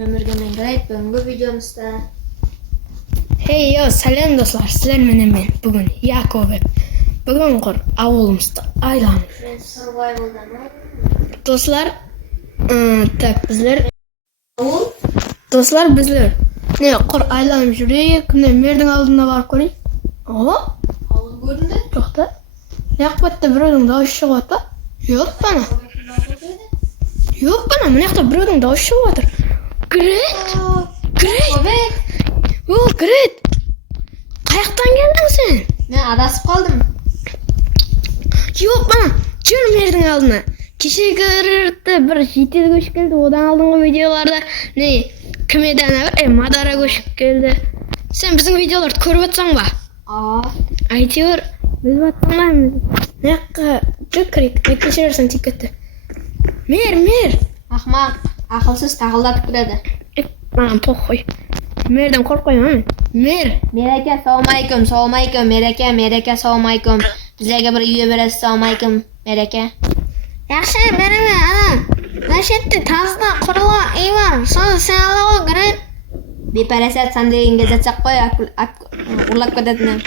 Ömürge Mengelayt бүгүнкү видеомузда. Hey yo, salam dostlar. Sizler менен мен бүгүн Яковбек. Бүгүн кор авылыбызды айланып. Мен survival'дан. Достlar, так bizler Авыл? Dostlar bizler ne kor айланып жүрөйүк. Мына мердин алдына барып көрөйүк. Ого, Авыл көрүндү. жок да. Якпатта бирөөнүн дауысы чыгып атпа? Жок бана. Жок бана, мына жакта бирөөнүн дауысы чыгып атыр. Грет! Овек. О, Грет! Каяктан келдиң сен? Мен адасып калдым. Жок бана, жүр мердин алдына. Кечеги ырытта бир жител көчүп келди. Одан алдыңкы видеоларда не кемеден Мадара көчүп келди. Сен биздин видеолорду көрүп атсаң ба? Айтыр, биз батпаймыз. Мякка жүкрик, кечирерсиң тип кетти. Мер. Ахмак, акылсыз тагылдатып киреді. Маған похуй. Мерден коркпойм мен. Мер. Мереке, салам алейкум. Мереке, салам алейкум. Бизерге бир үйө бересиз, салам алейкум. Мереке. Жакшы, береме, анан. Нашетти тазда курулган үй бар. Сону сен алабы, Грет? Бепарасат сан дегенге жатсак кой, урлап кететин.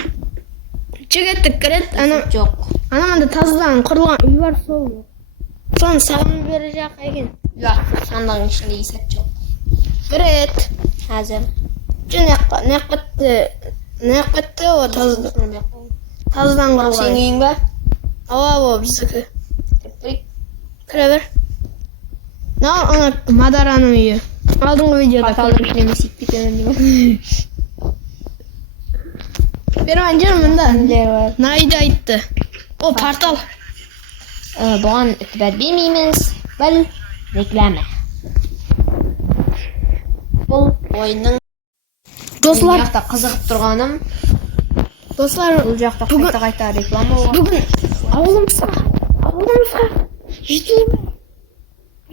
Жигеттик Грет, анан Жок. анда таздан курулган үй бар, сол. Сону сагын бережак экен. Жок, сандыгын ичинде эсеп жок. Грет. Азыр. Некатты о таздан Сенин курулган. үйүң ба? Ооба, биздики. Кире Кире бер. Ана Мадаранын үйү. Алдыңкы видеода Порталдын ичине сип кетемин деп. Бермен жер мында. бар. Найда айтты. О, портал. Буган өтүбөт бермеймиз. Бул реклама. Бул ойундун Достlar, жакта кызыгып турганым. достlar, Бул жакта кайта реклама болгон. бүгүн авылыбызга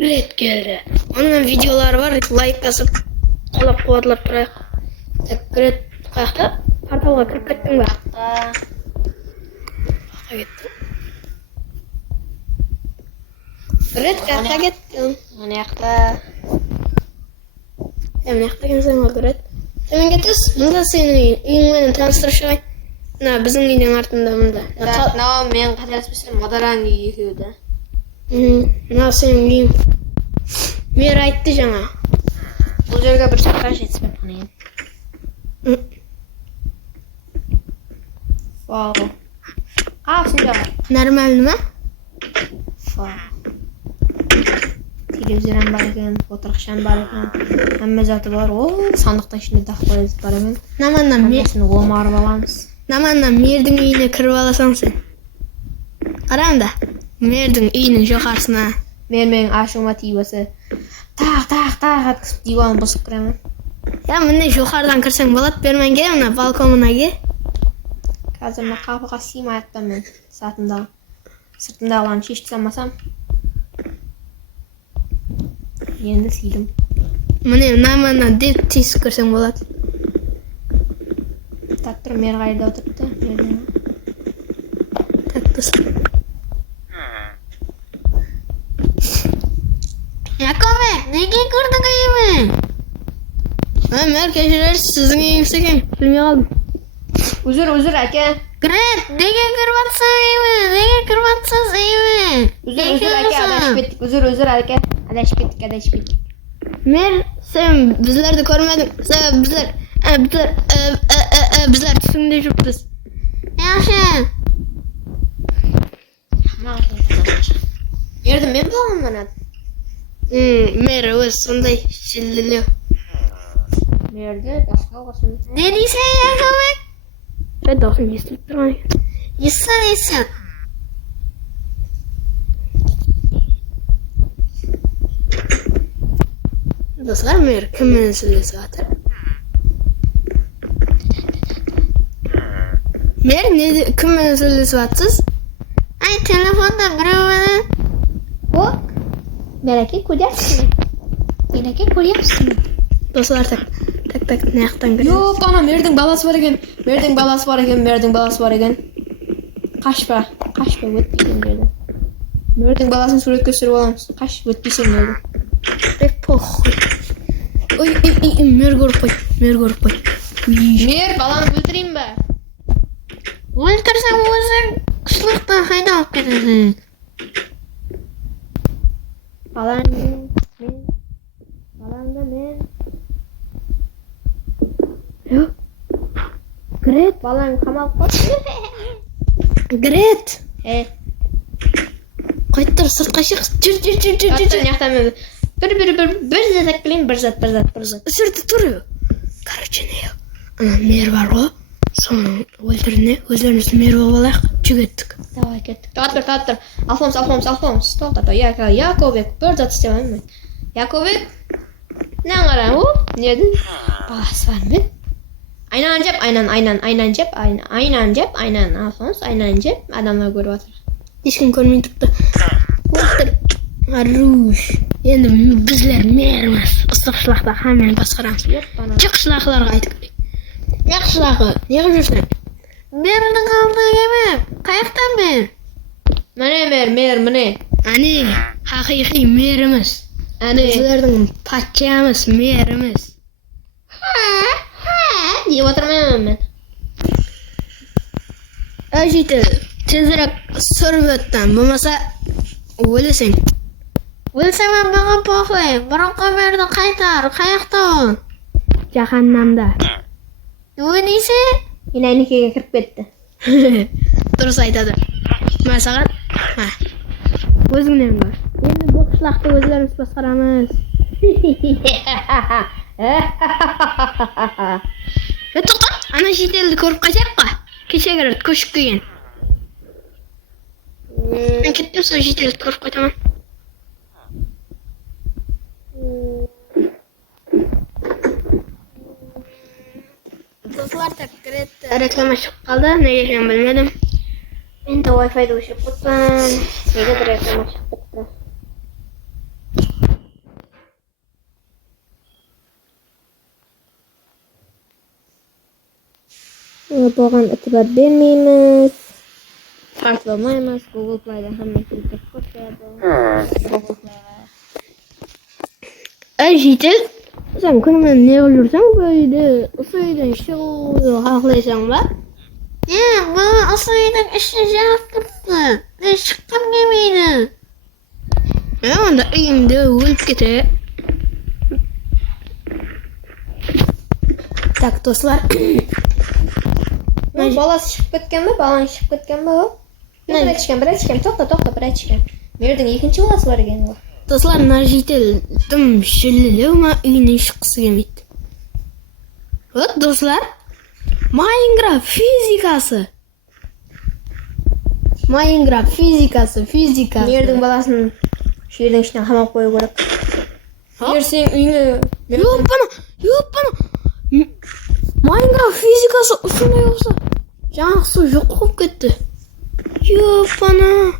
Грет келди. Анын видеолары бар, лайк басып, колап кубатлап турайык. Так, Грет каякта? Порталга кирип кеттиң ба? Каяка кеттиң? Грет каяка кеттиң? Мына жакта Мына жакта экенсиң го, Грет. Сен кетесиз? Мында сенин үйүң менен тааныштырышайын. Мына биздин үйдүн артында мында. мен кателеспесем Мадаранын үйү экөөдө. Мына сенин үйүң. Мер айтты жаңа. Бул жерге бир сакаш жетиспеп калган. Вау. Сенде Нормально ма? телевизорам бар экен, отыракчам бар экен. Хамма заты бар. Сандыктын ичинде дакпайыз бар экен. Намандан Омарып алабыз. мердин үйүнө кирип аласың сен. Караңда. Мердин үйүнүн жокарысына. Менин ашыгыма тийбесе. Так аткызып диван босуп киремин. Я мына жокарыдан кирсең болот, бермен кел, мына балконуна кел. Азыр мен капыга сыймай аттам сатында. Сыртындагыларын чечип салмасам. Енді сыйдым. Мына намандан деп тесип кирсең болот. Так тур, мер кайда отурду? Так достар. Яковбек, неге кырдың үйүмө? Мер кечирерсиз, сиздин үйүңүз экен. Билбей калдым. Үзүр аке. Грет, неге кирип атсың үйүмө? Үзүр аке, адашып кеттик. Адашып кеттик. Мер, сен bizlerdi көрмедиң. Сен bizler түсүңдө жүрүппүз. Яхшы. Мердин мен болгондон. Мер өз сондай шилдилүү. Мерди башка болсун. Не дейсің, Яковбек? Дауысым естіліп тұрған екен. Естін. Достар, мер кіммен сөйлесіп жатыр? Мер, кіммен сөйлесіп жатсыз? Ай, телефонда біреумен. О, Мереке көрüyorsun. Достар, так, мына жақтан кіреміз. Yok, ana Mert'in balası var ekan. Kaçpa, ötmeysen Mert'in. Mert'in balasını suratga sürüp alamız. Kaç, ötmeysen Mert'in. Bek похуй. mer görüp koy. Mer balanı öldüreyim be. Öldürsem özün kışlıktan hayda alıp ketesin. Balan men. Balanda men. Yok. Gret. Balan kamal koy. Gret. He. Qaytar sırtqa çık. Jür. Attan yaktan men. Bir zat bileyim bir zat. Sırtı duruyor. Короче ne yok. Ana mer var o. Sonra öldürüne özleriniz mer olarak çıkettik. Давай kettik. Tattır. Alfons. Tattır. Yakovek. Bir zat istemem ben. Yakovek. Ne ngaran o? Nerede? Bas var mı? Aynen cep. Aynen Alfons. Aynen cep. Adamlar görüp atır. Hiç kim görmeyin tuttu. Öldür. Aruş. Endi bizler merimiz. Isık şılaqda hemen basqıramız. Yok bana. Çık şılaqlarga aytıp. Yak şılaqı. Ne qilib жүрсің? Merinin qaldığı gemi. Qayaqdan mer? Mer. Ani haqiqiy merimiz. Ani. Bizlerдің patçamız, merimiz. Deyip oturmayamam ben. Öjütü tezirek sürüvötten bulmasa ölesin. Ölsem ben bana bakayım. Bırakın verdi kaytar. Kayakta ol. Cahannamda. Ne neyse? Yine aynı kege kirip ketdi. Dürüst aytadı. Masakat. Ha. Özüngden var. Endi bu kışlaqda özlerimiz basqaramız. To'xta, ana şeteldi ko'rib qaytayapqa. Kecha kirib ko'shib kelgan. Men ketdim, son şeteldi ko'rib qaytaman. Dostlar reklama chiqib qoldi. Nega ekan bilmadim. Ben de Wi-Fi'da uçup tutmam. Negadir reklama chiqib ketdi. Bo'lgan e'tibor bermaymiz. Farqlamaymiz. Google Play'da hamma kirib ko'radi. Google Play'ga. Şetel. Sen kunumdan ne olursan böyle ısıyla şunu haklaysan var. Ya bana ısıyla işleyecek tuttu. Ne çıktım gemiydi. Ya onda elimde ölüp gitti. Tak dostlar. Balası çıkıp ketkenmi? Balan çıkıp ketkenmi o? Bir açken. To'xta, bir açken. Merдің ikinci balası var ekan o. Dostlar Najitel tüm şillili ama uyuna çıkısı gelmeydi. Evet dostlar. Minecraft fizikası. Merдің balasını şu yerden içinden hamap koyu gerek. Yersen uyunu. Yok bana. Minecraft fizikası usulü yoksa. Canlısı yok olup gitti. Yok bana.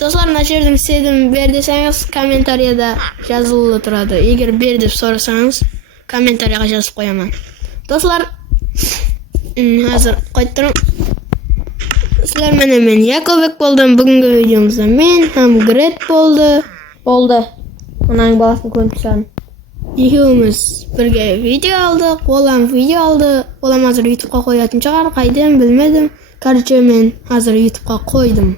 Dostlar naşırdım sevdim ver deseniz komentariyada yazılı turadi. Eğer bir deb sorasanız komentariyaga yazıp koyaman. Dostlar hazır qo'ydirim. Sizlar men Yakobek bo'ldim. Bugungi videomuzda men ham Gret bo'ldi. Onaning balasini ko'mishsan. Ikkovimiz birga video aldık. Olam hozir YouTube'ga qo'yayotgan chiqar. Qaydan bilmadim. Короче men hozir YouTube'ga qo'ydim.